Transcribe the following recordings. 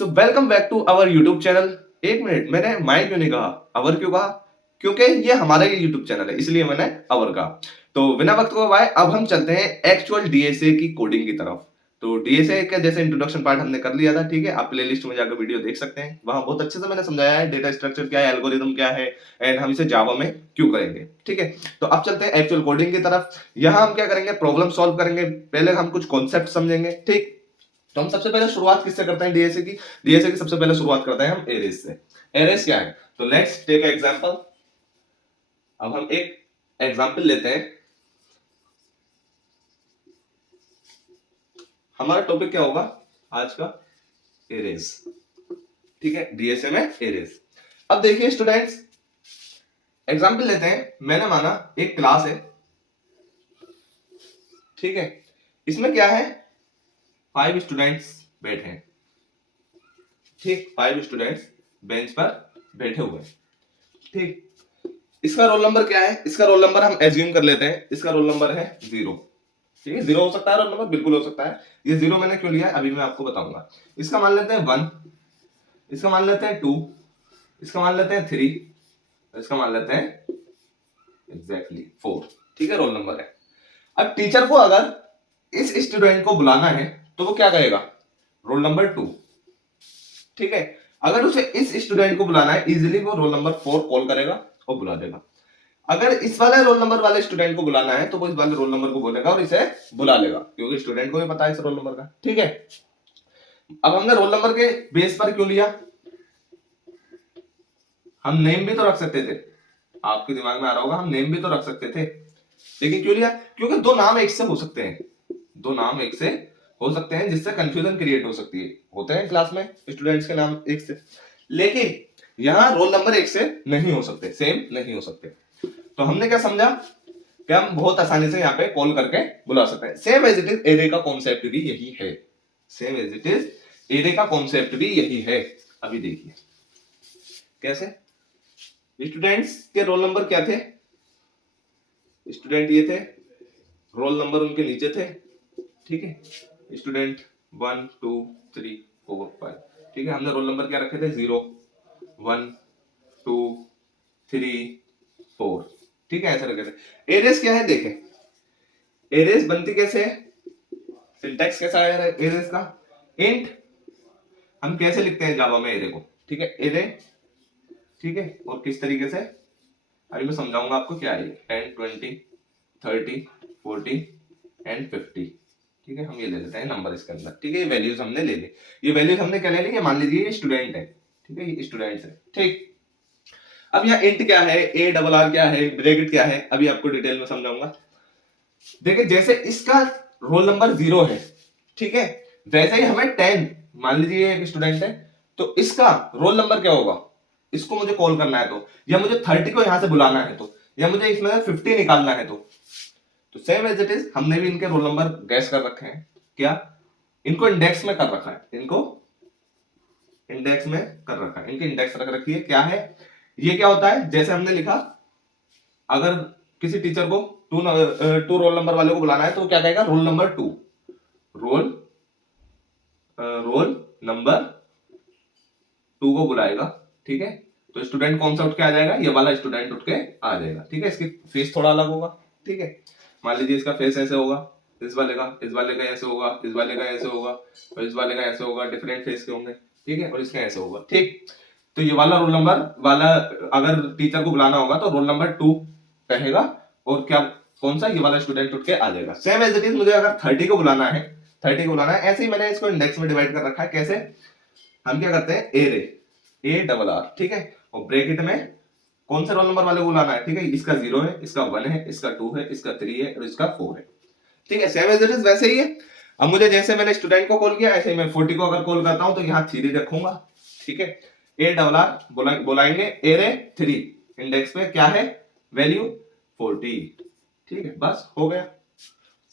So welcome back to our YouTube channel. एक मिनट, मैंने माई क्यों नहीं कहा, अवर क्यों कहा? क्योंकि ये हमारा ही यूट्यूब चैनल है, इसलिए मैंने अवर कहा। तो बिना वक्त को गवाए अब हम चलते हैं एक्चुअल डीएसए की कोडिंग की तरफ। तो डीएसए का जैसे इंट्रोडक्शन पार्ट हमने कर लिया था, ठीक है, आप प्लेलिस्ट में जाकर वीडियो देख सकते हैं, वहां बहुत अच्छे से मैंने समझाया है डेटा स्ट्रक्चर क्या है, एल्गोरिदम क्या है, एंड हम इसे जावा में क्यों करेंगे। ठीक है, तो अब चलते हैं एक्चुअल कोडिंग की तरफ। यहाँ हम क्या करेंगे, प्रॉब्लम सॉल्व करेंगे। पहले हम कुछ कॉन्सेप्ट समझेंगे, ठीक। तो हम सबसे पहले शुरुआत किससे करते हैं, डीएसए की। डीएसए की सबसे पहले शुरुआत करते हैं हम एरेस से। एरेस क्या है, तो लेट्स टेक एग्जांपल। अब हम एक एग्जांपल लेते हैं। हमारा टॉपिक क्या होगा आज का, एरेस। ठीक है, डीएसए में एरेस। अब देखिए स्टूडेंट्स, एग्जांपल लेते हैं। मैंने माना एक क्लास है, ठीक है, इसमें क्या है, 5 स्टूडेंट्स बैठे हैं, ठीक, 5 स्टूडेंट्स बेंच पर बैठे हुए हैं, ठीक। इसका रोल नंबर क्या है, इसका रोल नंबर हम एज्यूम कर लेते हैं, इसका रोल नंबर है 0। ठीक है, 0 हो सकता है रोल नंबर, बिल्कुल हो सकता है। ये 0 मैंने क्यों लिया है अभी मैं आपको बताऊंगा। इसका मान लेते हैं 1, इसका मान लेते हैं 2, इसका मान लेते हैं 3, इसका मान लेते हैं एग्जैक्टली 4। ठीक है, रोल नंबर है। अब टीचर को अगर इस स्टूडेंट को बुलाना है तो वो क्या करेगा, रोल नंबर 2। ठीक है, अगर उसे इस स्टूडेंट को बुलाना है इजीली वो रोल नंबर 4 कॉल करेगा और बुला देगा। अगर इस वाले रोल नंबर वाले स्टूडेंट को बुलाना है तो वो इस वाले रोल नंबर को बोलेगा और इसे बुला लेगा, क्योंकि स्टूडेंट को भी पता है इस रोल नंबर का। ठीक है, अब हमने रोल नंबर के बेस पर क्यों लिया, हम नेम भी तो रख सकते थे, आपके दिमाग में आ रहा होगा, हम नेम भी तो रख सकते थे, लेकिन क्यों लिया, क्योंकि दो नाम एक से हो सकते हैं, दो नाम एक से हो सकते हैं जिससे कंफ्यूजन क्रिएट हो सकती है। होते हैं क्लास में स्टूडेंट्स के नाम एक से, लेकिन यहां रोल नंबर एक से नहीं हो सकते, सेम नहीं हो सकते। तो हमने क्या समझा कि हम बहुत आसानी से यहाँ पे कॉल करके बुला सकते हैं। Same as it is array का कॉन्सेप्ट भी यही है, same as it is array का कॉन्सेप्ट भी यही है। अभी देखिए कैसे, स्टूडेंट्स के रोल नंबर क्या थे, स्टूडेंट ये थे, रोल नंबर उनके नीचे थे, ठीक है, स्टूडेंट 1 2 3 4 5। ठीक है, हमने रोल नंबर क्या रखे थे, 0 1 2 3 4। ठीक है, ऐसे रखे थे। एरेस क्या है देखें, एरेस बनती कैसे है, सिंटैक्स कैसा है एरेस का, इंट। हम कैसे लिखते हैं जावा में एरे को, ठीक है, एरे, ठीक है, और किस तरीके से अभी मैं समझाऊंगा आपको क्या है। 10 20 30 40 एंड 50। ठीक है, हम ये ले लेते हैं नंबर इसके अंदर। ठीक है, ये वैल्यूज हमने ले ली, ये वैल्यूज हमने क्या ले ली, मान लीजिए ये स्टूडेंट है, ठीक है, ये स्टूडेंट्स है, ठीक। अब यहाँ इंट क्या है, ए डबल आर क्या है, ब्रैकेट क्या है, अभी आपको डिटेल में समझाऊंगा। देखिए जैसे इसका रोल नंबर 0 है, ठीक है, वैसे ही हमें 10, मान लीजिए एक स्टूडेंट है, तो इसका रोल नंबर क्या होगा, इसको मुझे कॉल करना है तो, या मुझे 30 को यहां से बुलाना है तो, या मुझे इसमें 50 निकालना है तो सेम एज इट इज हमने भी इनके रोल नंबर गैस कर रखे हैं। क्या, इनको इंडेक्स में कर रखा है, इनको इंडेक्स में कर रखा है, इनकी इंडेक्स रख रखी है। क्या है ये, क्या होता है, जैसे हमने लिखा, अगर किसी टीचर को टू रोल नंबर वाले को बुलाना है तो क्या कहेगा, रोल नंबर 2, रोल नंबर 2 को बुलाएगा। ठीक है, तो स्टूडेंट कौन सा उठ के आ जाएगा, ये वाला स्टूडेंट उठ के आ जाएगा। ठीक है, इसकी फेस थोड़ा अलग होगा, ठीक है, मान लीजिए इसका फेस ऐसे होगा, इस वाले का ऐसे होगा, इस वाले का ऐसे होगा, और इस वाले का ऐसे होगा, डिफरेंट फेस के होंगे, ठीक है, और इसका ऐसे होगा, ठीक। तो ये वाला रोल नंबर वाला अगर टीचर को बुलाना होगा तो रोल नंबर 2 कहेगा, और क्या, कौन सा, ये वाला स्टूडेंट उठ के आ जाएगा। सेम एज इट इज मुझे अगर 30 को बुलाना है, 30 को बुलाना है, ऐसे ही मैंने इसको इंडेक्स में डिवाइड कर रखा है। कैसे, हम क्या करते हैं, एरे, ए डबल आर, ठीक है, और ब्रैकेट में कौन से रोल नंबर वाले को बुलाना है, ठीक है, इसका 0 है, इसका 1 है, इसका 2 है, इसका 3 है, और इसका 4 है। ठीक है, सेम एज इट इज वैसे ही है। अब मुझे जैसे मैंने स्टूडेंट को कॉल किया, ऐसे ही मैं 40 को अगर कॉल करता हूं तो यहाँ 3 रखूंगा। ठीक है, ए डबल आर बुलाएंगे, एरे 3, इंडेक्स पे क्या है, वैल्यू 40। ठीक है, बस हो गया,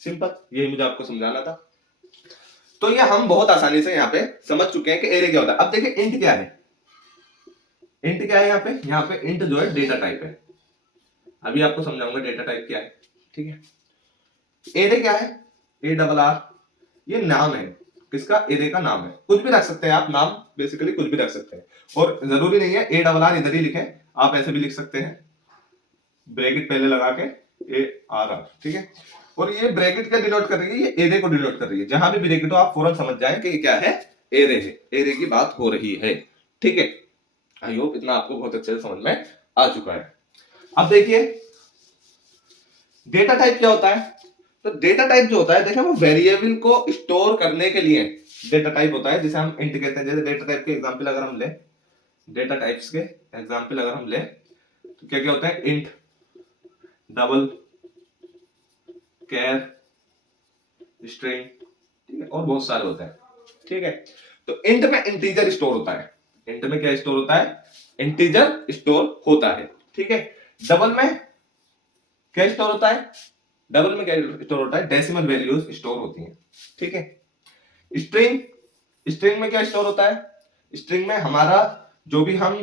सिंपल, यही मुझे आपको समझाना था। तो ये हम बहुत आसानी से यहाँ पे समझ चुके हैं कि एरे क्या होता है। अब देखिए इंट क्या है, इंट क्या है, यहाँ पे इंट जो है डेटा टाइप है। अभी आपको समझाऊंगा डेटा टाइप क्या है। ठीक है, एरे क्या है, ए डबल आर, ये नाम है, किसका, एरे का नाम है। कुछ भी रख सकते हैं आप, नाम बेसिकली कुछ भी रख सकते हैं, और जरूरी नहीं है ए डबल आर इधर ही लिखें, आप ऐसे भी लिख सकते हैं, ब्रैकेट पहले लगा के ए आर आर, ठीक है। और ये ब्रैकेट क्या डिनोट कर रही है, ये एरे को डिनोट कर रही है। जहां भी ब्रैकेट हो आप फौरन समझ जाएं कि ये क्या है, एरे है, एरे की बात हो रही है, ठीक है। आई होप इतना आपको बहुत अच्छे से समझ में आ चुका है। अब देखिए डेटा टाइप क्या होता है। तो डेटा टाइप जो होता है, देखिए वो वेरिएबल को स्टोर करने के लिए डेटा टाइप होता है, जिसे हम इंट कहते हैं। जैसे डेटा टाइप के एग्जांपल अगर हम ले, डेटा टाइप्स के एग्जांपल अगर हम ले, तो क्या क्या होता है, इंट, डबल, कैर, स्ट्रिंग, ठीक है, और बहुत सारे होते हैं, ठीक है। तो इंट में इंटीजर स्टोर होता है, इंट में क्या स्टोर होता है, इंटीजर स्टोर होता है, ठीक है। डबल में क्या स्टोर होता है, डबल में क्या स्टोर होता है, डेसिमल वैल्यूज स्टोर होती हैं, ठीक है। स्ट्रिंग, स्ट्रिंग में क्या स्टोर होता है, स्ट्रिंग में हमारा जो भी हम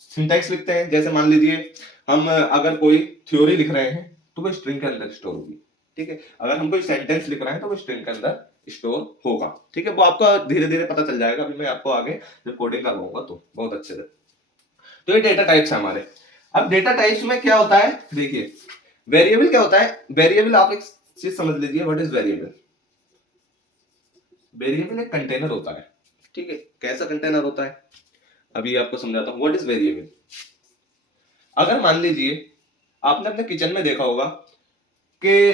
सिंटैक्स लिखते हैं, जैसे मान लीजिए हम अगर कोई थ्योरी लिख रहे हैं तो वो स्ट्रिंग के अंदर स्टोर होगी, ठीक है। अगर हम कोई सेंटेंस लिख रहे हैं तो वो स्ट्रिंग के अंदर स्टोर होगा, ठीक है। वो आपको धीरे धीरे पता चल जाएगा, अभी मैं आपको आगे जब कोडिंग करवाऊंगा तो बहुत अच्छे से। तो ये डेटा टाइप्स है हमारे। अब डेटा टाइप्स में क्या होता है, देखिए वेरिएबल क्या होता है। वेरिएबल आप एक चीज समझ लीजिए, व्हाट इज वेरिएबल। वेरिएबल एक कंटेनर होता है, ठीक है। कैसा कंटेनर होता है, अभी आपको समझाता हूं। What is variable. अगर मान लीजिए आपने अपने किचन में देखा होगा कि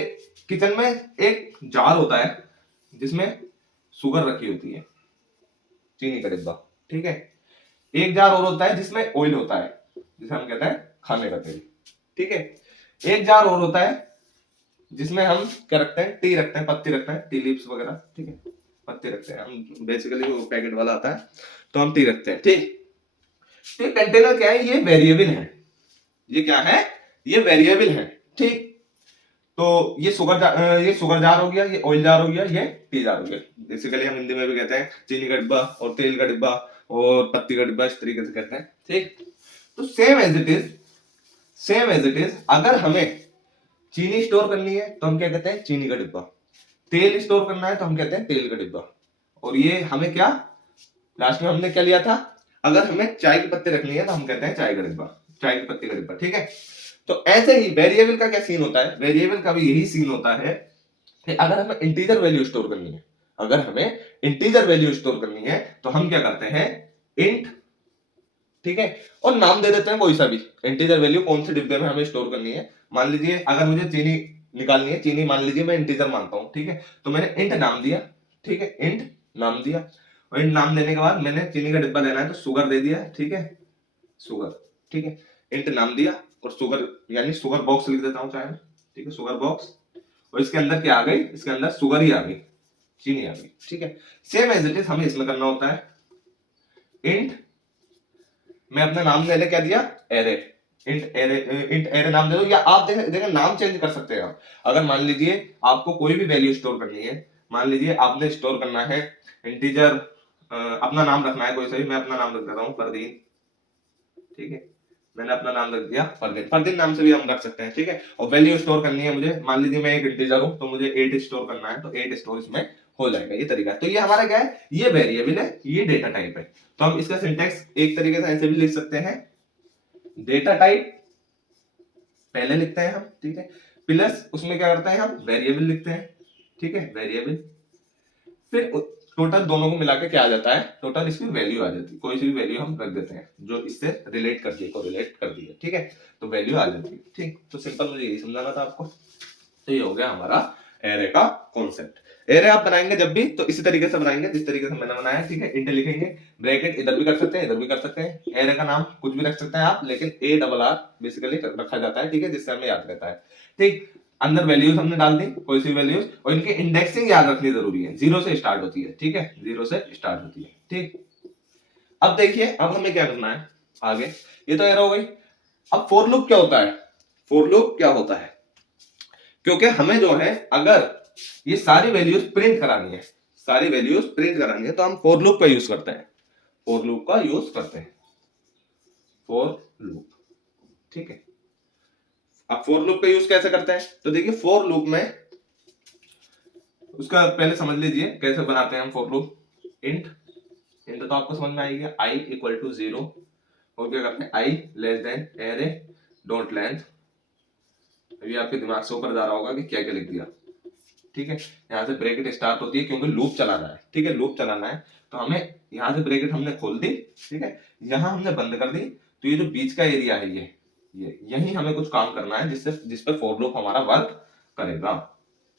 किचन में एक जार होता है जिसमें शुगर रखी होती है, चीनी का डिब्बा, ठीक है। एक जार और होता है जिसमें ऑयल होता है, जिसे हम कहते हैं खाने का तेल, ठीक है। एक जार और होता है जिसमें हम क्या रखते हैं, टी रखते हैं, पत्ती रखते हैं, टी लीव्स वगैरह, ठीक है, पत्ते रखते हैं हम, बेसिकली वो पैकेट वाला आता है तो हम टी रखते हैं, ठीक। तो कंटेनर क्या है, ये वेरिएबल है, ये क्या है, ये वेरिएबल है, ठीक। तो ये शुगर जार हो गया, ये ऑयल जार हो गया, ये टी जार हो गया। बेसिकली हम हिंदी में भी कहते हैं चीनी का डिब्बा और तेल का डिब्बा और पत्ती का डिब्बा, इस तरीके से कहते हैं, ठीक। तो same as it is, same as it is, अगर हमें चीनी स्टोर करनी है तो हम क्या कहते हैं, चीनी का डिब्बा। तेल स्टोर करना है तो हम कहते हैं तेल का डिब्बा। और ये हमें क्या, लास्ट में हमने क्या लिया था, अगर हमें चाय की पत्ती रखनी है तो हम कहते हैं चाय का डिब्बा, चाय की पत्ती का डिब्बा, ठीक है। तो ऐसे ही वेरिएबल का क्या सीन होता है, वेरिएबल का भी यही सीन होता है कि अगर हमें इंटीजर वैल्यू स्टोर करनी है, अगर हमें इंटीजर वैल्यू स्टोर करनी है तो हम क्या करते हैं, इंट, ठीक है, और नाम दे देते हैं कोई सा भी। इंटीजर वैल्यू कौन से डिब्बे में हमें स्टोर करनी है, मान लीजिए अगर मुझे चीनी निकालनी है, चीनी मान लीजिए मैं इंटीजर मानता हूं, ठीक है। तो मैंने इंट नाम दिया, ठीक है, इंट नाम दिया, और इंट नाम देने के बाद मैंने चीनी का डिब्बा लेना है तो शुगर दे दिया, ठीक है, शुगर, ठीक है। इंट नाम दिया और शुगर, यानी शुगर बॉक्स लिख देता हूं चाहे, ठीक है, शुगर बॉक्स, और इसके अंदर क्या आ गई, इसके अंदर शुगर ही आ गई, चीनी आ गई, ठीक है। सेम एज इट इज हमें इसमें करना होता है, इंट, मैं अपना नाम ले क्या दिया, array, int array, int array नाम दे दो, या आप देखें नाम चेंज कर सकते हैं आप। अगर मान लीजिए आपको कोई भी वैल्यू स्टोर करनी है, मान लीजिए आपने स्टोर करना है इंटीजर, अपना नाम रखना है कोई सा भी, मैं अपना नाम रख देता हूं फरदीन, ठीक है, मैंने अपना नाम रख दिया फरदीन, फरदीन नाम से भी हम रख सकते हैं, ठीक है। और वैल्यू स्टोर करनी है मुझे, मान लीजिए मैं एक इंटीजर हूं तो मुझे 8 स्टोर करना है, तो 8 स्टोर इसमें हो जाएगा, ये तरीका है। तो ये हमारा क्या है, ये वेरिएबल है, ये डेटा टाइप है। तो हम इसका सिंटैक्स एक तरीके से ऐसे भी लिख सकते हैं, डेटा टाइप पहले लिखते हैं हम, ठीक है, प्लस उसमें क्या करते हैं हम, वेरिएबल लिखते हैं, ठीक है, वेरिएबल, फिर टोटल दोनों को मिला के क्या आ जाता है, टोटल इसकी वैल्यू आ जाती है, कोई सी भी वैल्यू हम रख देते हैं जो इससे रिलेट करती है, कोरिलेट करती है, ठीक है, तो वैल्यू आ जाती है, ठीक। तो सिंपल मुझे यही समझाना था आपको। तो ये हो गया हमारा एरे का कॉन्सेप्ट। एरे आप बनाएंगे जब भी तो इसी तरीके से बनाएंगे जिस तरीके से मैंने बनाया, ठीक है। इंट लिखेंगे, ब्रैकेट इधर भी कर सकते हैं, इधर भी कर सकते हैं, एरे का नाम कुछ भी रख सकते हैं आप, लेकिन ए डबल आर बेसिकली रखा जाता है, ठीक है, जिससे हमें याद रहता है, ठीक। अंदर वैल्यूज हमने डाल दी, कोई सी वैल्यूज, और इनकी इंडेक्सिंग याद रखनी जरूरी है, 0 से स्टार्ट होती है, ठीक है, 0 से स्टार्ट होती है, ठीक। अब देखिए अब हमें क्या करना है आगे, ये तो एरे हो गई। अब फॉर लूप क्या होता है, फॉर लूप क्या होता है, क्योंकि हमें जो है अगर ये सारी वैल्यूज प्रिंट करानी है, सारी वैल्यूज प्रिंट करानी है तो हम फॉर लूप का यूज करते हैं, फॉर लूप का यूज करते हैं, फॉर लूप, ठीक है। अब फॉर लूप का यूज कैसे करते हैं, तो देखिए फॉर लूप में उसका पहले समझ लीजिए कैसे बनाते हैं हम फॉर लूप। इंट इंट तो आपको समझ में आएगी, आई इक्वल टू 0 और क्या करते हैं i less than array dot length. अभी आपके दिमाग से ऊपर जा रहा होगा कि क्या क्या लिख दिया, ठीक है। यहाँ से ब्रैकेट स्टार्ट होती है क्योंकि लूप चलाना है, ठीक है, लूप चलाना है तो हमें यहाँ से ब्रैकेट हमने खोल दी, ठीक है, यहाँ हमने बंद कर दी। तो ये जो बीच का एरिया है ये यही हमें कुछ काम करना है जिससे जिस पे फॉर लूप हमारा वर्क करेगा,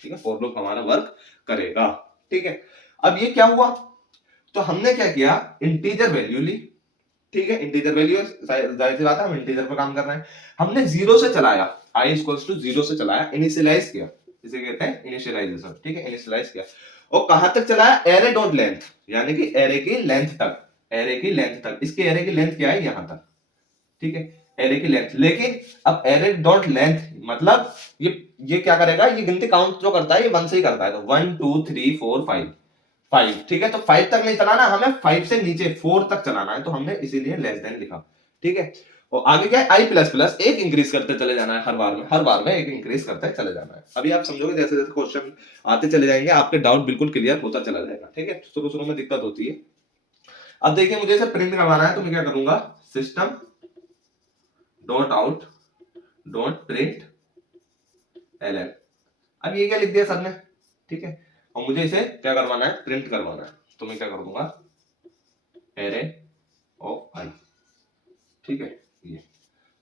ठीक है, फॉर लूप हमारा वर्क करेगा, ठीक है। अब ये क्या हुआ, तो हमने क्या किया, इंटीजर वैल्यू ली, ठीक है, इंटीजर वैल्यू जाहिर सी बात है हम इंटीजर पर काम कर रहे हैं। हमने 0 से चलाया, i इक्वल्स टू 0 से चलाया, इनिशियलाइज किया, इसे कहते हैं इनिशियलाइजेशन, ठीक है, इनिशियलाइज किया। और कहां तक चलाया, एरे डॉट लेंथ, यानी कि एरे की लेंथ तक, एरे की लेंथ तक। इसके एरे की लेंथ क्या है, यहां तक, ठीक है, एरे की लेंथ। लेकिन अब एरे डॉट लेंथ मतलब ये क्या करेगा, ये गिनती काउंट जो करता है ये 1 से ही करता है, तो 1 2 3 4 5, ठीक है। तो 5 तक नहीं चलाना हमें, 5 से नीचे 4 तक चलाना है, तो हमने इसीलिए लेस देन लिखा, ठीक है। और आगे क्या है, आई प्लस प्लस एक इंक्रीज करते चले जाना है, हर बार में एक इंक्रीज करते चले जाना है। अभी आप समझोगे जैसे जैसे क्वेश्चन आते चले जाएंगे आपके डाउट बिल्कुल क्लियर होता चला जाएगा, ठीक है। शुरू शुरू में दिक्कत होती है। अब देखिए मुझे इसे प्रिंट करवाना है तो मैं क्या करूंगा, system dot out dot print ln. अब ये क्या लिख दिया सर ने, ठीक है, और मुझे इसे क्या करवाना है, प्रिंट करवाना है, तो मैं क्या कर दूंगा, एरे ऑफ आई, ठीक है। ये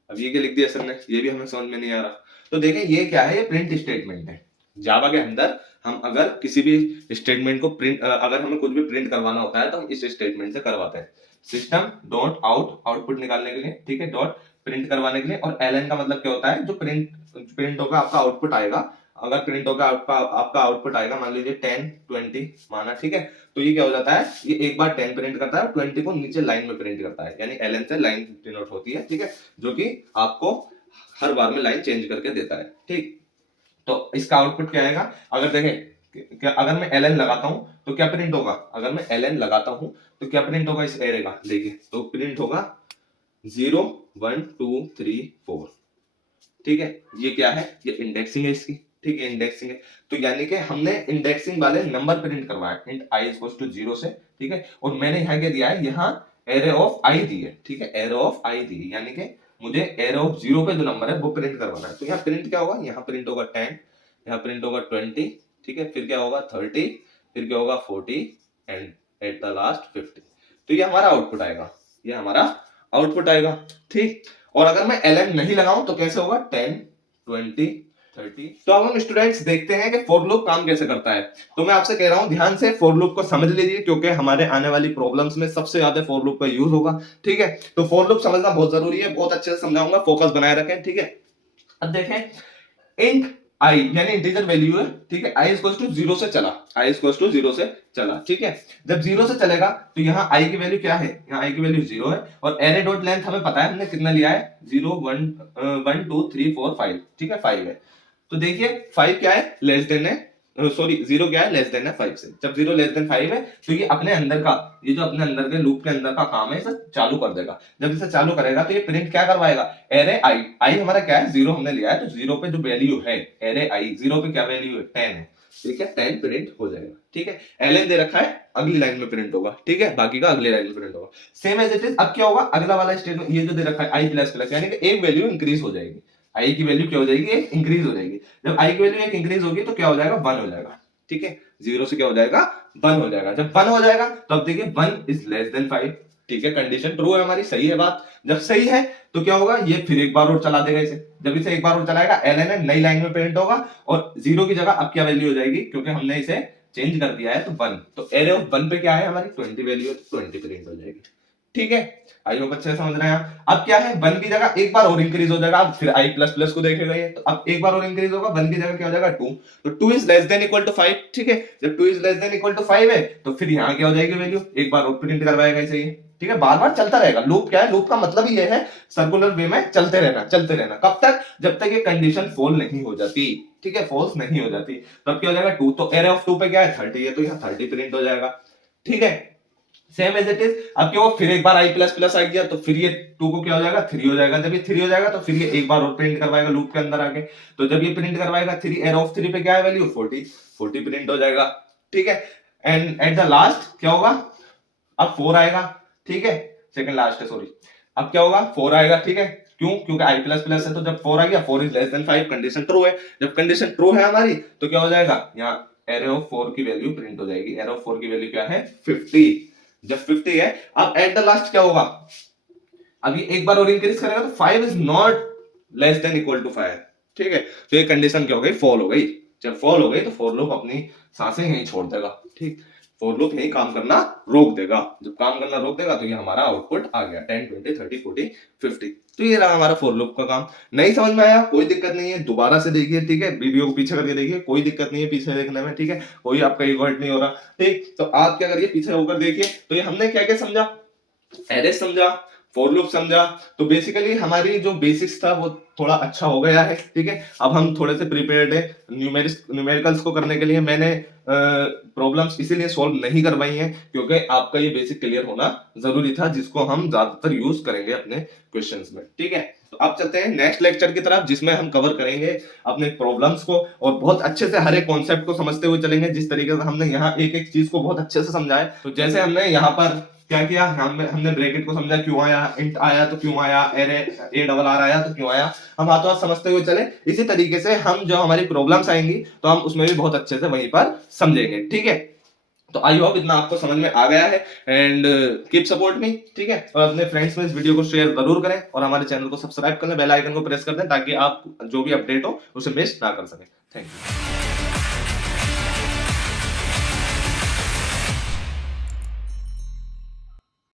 अब ये क्या लिख दिया सर ने, ये भी हमें समझ में नहीं आ रहा। तो देखें ये क्या है, ये प्रिंट स्टेटमेंट है। जावा के अंदर हम अगर किसी भी स्टेटमेंट को प्रिंट, अगर हमें कुछ भी प्रिंट करवाना होता है तो हम इस स्टेटमेंट से करवाते हैं, सिस्टम डॉट आउट आउटपुट निकालने के लिए, ठीक है, डॉट प्रिंट करवाने के लिए। और एलएन का मतलब क्या होता है, जो प्रिंट होगा आपका आउटपुट आएगा, अगर प्रिंट होगा आपका आउटपुट आएगा, मान लीजिए 10 20 माना, ठीक है, तो ये क्या हो जाता है, ये एक बार 10 प्रिंट करता है, 20 को नीचे लाइन में प्रिंट करता है, यानी एलएन से लाइन डिनोट होती है, ठीक है, जो कि आपको हर बार में लाइन चेंज करके देता है, ठीक। तो इसका आउटपुट क्या आएगा, अगर देखें क्या, अगर मैं एलएन लगाता हूं तो क्या प्रिंट होगा, अगर मैं एलएन लगाता हूं तो क्या प्रिंट होगा इस एरे का, देखिए तो प्रिंट होगा 0 1 2 3 4, ठीक है। ये क्या है, ये इंडेक्सिंग है इसकी, ठीक है, इंडेक्सिंग है। तो यानी कि हमने इंडेक्सिंग वाले नंबर प्रिंट करवाया, इंट i इक्वल्स टू 0 से, ठीक है। और मैंने यहाँ क्या दिया है, यहाँ एरे ऑफ i दी है, ठीक है, एरे ऑफ i दी है, यानी कि मुझे एरे ऑफ 0 पे जो नंबर है वो प्रिंट करवाना है। तो यहाँ प्रिंट क्या होगा, यहाँ प्रिंट होगा 10, यहाँ प्रिंट होगा 20, ठीक है, फिर क्या होगा 30, फिर क्या होगा 40 एंड एट द लास्ट 50। तो ये हमारा आउटपुट आएगा, ये हमारा आउटपुट आएगा, ठीक। और अगर मैं एलएन नहीं लगाऊं तो कैसे होगा, 10 20 30। तो अब हम स्टूडेंट्स देखते हैं कि फॉर लूप काम कैसे करता है। तो मैं आपसे कह रहा हूं ध्यान से फॉर लूप को समझ लीजिए, क्योंकि हमारे आने वाली प्रॉब्लम्स में सबसे ज्यादा फॉर लूप का यूज होगा, ठीक है। तो फॉर लूप समझना बहुत जरूरी है, बहुत अच्छे से समझाऊंगा, फोकस बनाए रखें, ठीक है। अब देखें इंट आई यानी इंटीजर वैल्यू है, ठीक है, आई इक्वल्स टू 0 से चला, आई इक्वल्स टू 0 से चला, ठीक है। जब 0 से चलेगा तो यहाँ आई की वैल्यू क्या है, यहाँ आई की वैल्यू 0 है, और एरे डॉट लेंथ हमें पता है हमने कितना लिया है, 0 1 2 3 4 5, ठीक है, 5 है। तो देखिए 5 क्या है, लेस देन है, सॉरी 0 क्या है, लेस देन है 5 से। जब 0 लेस देन 5 है तो ये अपने अंदर का, ये जो अपने अंदर के लूप के अंदर का काम है इसे चालू कर देगा। जब इसे चालू करेगा तो ये प्रिंट क्या करवाएगा, एरे आई, आई हमारा क्या है 0 हमने लिया है, तो 0 पे जो वैल्यू है एरे आई 0 पे क्या वैल्यू है 10 है, ठीक है, 10 प्रिंट हो जाएगा, ठीक है। एलएन दे रखा है, अगली लाइन में प्रिंट होगा, ठीक है, बाकी का अगली लाइन में प्रिंट होगा, सेम एज इट इज। अब क्या होगा, अगला वाला स्टेटमेंट ये जो दे रखा है आई प्लस प्लस, यानी कि एक वैल्यू इंक्रीज हो जाएगी, आई की वैल्यू क्या हो जाएगी, एक इंक्रीज हो जाएगी। जब आई की वैल्यू एक इंक्रीज होगी तो क्या हो जाएगा, 1 हो जाएगा, ठीक है, 0 से क्या हो जाएगा 1 हो जाएगा। जब 1 हो जाएगा तो अब देखिए 1 इज लेस देन 5, ठीक है, कंडीशन ट्रू है हमारी, सही है बात। जब सही है तो क्या होगा, ये फिर एक बार और चला देगा इसे। जब इसे एक बार और चलाएगा एलएन नई लाइन में प्रिंट होगा, और 0 की जगह अब क्या वैल्यू हो जाएगी, क्योंकि हमने इसे चेंज कर दिया है तो 1, तो एरे ऑफ 1 पे क्या है हमारी 20 वैल्यू है, तो 20 प्रिंट हो जाएगी, ठीक है। आई होप अच्छे से समझ रहे हैं आप। अब क्या है, 1 की जगह एक बार और इंक्रीज हो जाएगा, अब फिर आई प्लस प्लस को देखेगा ये, तो अब एक बार और इंक्रीज होगा, 1 की जगह क्या हो जाएगा 2, तो 2 is less than equal to 5, ठीक है। जब 2 is less than equal to 5 है तो फिर यहाँ क्या हो जाएगी वैल्यू, एक बार और प्रिंट करवाएगा इसे ये, ठीक है, बार बार चलता रहेगा। लूप क्या है, लूप का मतलब ही ये है सर्कुलर वे में चलते रहना, चलते रहना। कब तक, जब तक ये कंडीशन फॉल नहीं हो जाती, ठीक है, फॉल्स नहीं हो जाती, तब क्या हो जाएगा 2, तो एरे ऑफ 2 पे क्या है 30 है, तो यहाँ 30 प्रिंट हो जाएगा, ठीक है। Same as it is. अब क्या हो, फिर एक बार आई प्लस प्लस आ गया तो फिर ये 2 को क्या हो जाएगा 3 हो जाएगा। जब ये 3 हो जाएगा तो फिर ये एक बार और प्रिंट करवाएगा लूप के अंदर आके। तो जब ये प्रिंट करवाएगा 3 एरो ऑफ 3 पे क्या है वैल्यू 40 प्रिंट हो जाएगा। ठीक है, एंड एट द लास्ट क्या होगा, अब 4 आएगा। ठीक है, सेकंड लास्ट है सॉरी। अब क्या होगा 4 आएगा। ठीक है, क्यों, क्योंकि आई प्लस प्लस है तो जब 4 आ गया 4 is less then 5, condition true है। जब कंडीशन ट्रू है हमारी तो क्या हो जाएगा, यहाँ एरे ऑफ 4 की वैल्यू प्रिंट हो जाएगी। एरे ऑफ 4 की वैल्यू क्या है 50। जब 50 है, अब एट द लास्ट क्या होगा, अब ये एक बार और इंक्रीज करेगा तो 5 is not less than equal to 5। ठीक है, तो ये कंडीशन क्या हो गई, फॉल हो गई। जब फॉल हो गई तो फॉर लूप अपनी सांसें यहीं छोड़ देगा। ठीक, फॉर लूप यही काम करना रोक देगा। जब काम करना रोक देगा तो ये हमारा आउटपुट आ गया 10 20 30 40 50। तो ये रहा हमारा फॉर लूप का काम। नहीं समझ में आया कोई दिक्कत नहीं है, दोबारा से देखिए। ठीक है, वीडियो को पीछे करके देखिए, कोई दिक्कत नहीं है पीछे देखने में। ठीक है, कोई आपका ईगो हर्ट नहीं हो रहा। ठीक, तो आप क्या करिए पीछे होकर देखिए। तो ये हमने क्या क्या समझा, एरे समझा, फॉर लूप समझा। तो बेसिकली हमारी जो बेसिक्स था वो थोड़ा अच्छा हो गया है। ठीक है, अब हम थोड़े से प्रिपेयर्ड है न्यूमेरिकल्स को करने के लिए। मैंने प्रॉब्लम्स इसीलिए सॉल्व नहीं करवाई हैं क्योंकि आपका ये बेसिक क्लियर होना जरूरी था, जिसको हम ज्यादातर यूज करेंगे अपने क्वेश्चंस में। ठीक है, तो अब चलते हैं नेक्स्ट लेक्चर की तरफ, जिसमें हम कवर करेंगे अपने प्रॉब्लम्स को और बहुत अच्छे से हर एक कॉन्सेप्ट को समझते हुए चलेंगे। जिस तरीके से हमने यहाँ एक एक चीज को बहुत अच्छे से समझा है। तो जैसे हमने यहाँ पर क्या किया, हमने ब्रैकेट को समझा क्यों आया, इंट आया तो क्यों आया, एरे ए डबल आर आया तो क्यों आया, हम हाथों हाथ समझते हुए चले। इसी तरीके से हम जो हमारी प्रॉब्लम्स आएंगी तो हम उसमें भी बहुत अच्छे से वहीं पर समझेंगे। ठीक है, तो आई होप इतना आपको समझ में आ गया है। And keep support me. ठीक है, और अपने फ्रेंड्स में इस वीडियो को शेयर जरूर करें और हमारे चैनल को सब्सक्राइब कर लें, बेल आइकन को प्रेस कर दें ताकि आप जो भी अपडेट हो उसे मिस ना कर सकें। Thank you.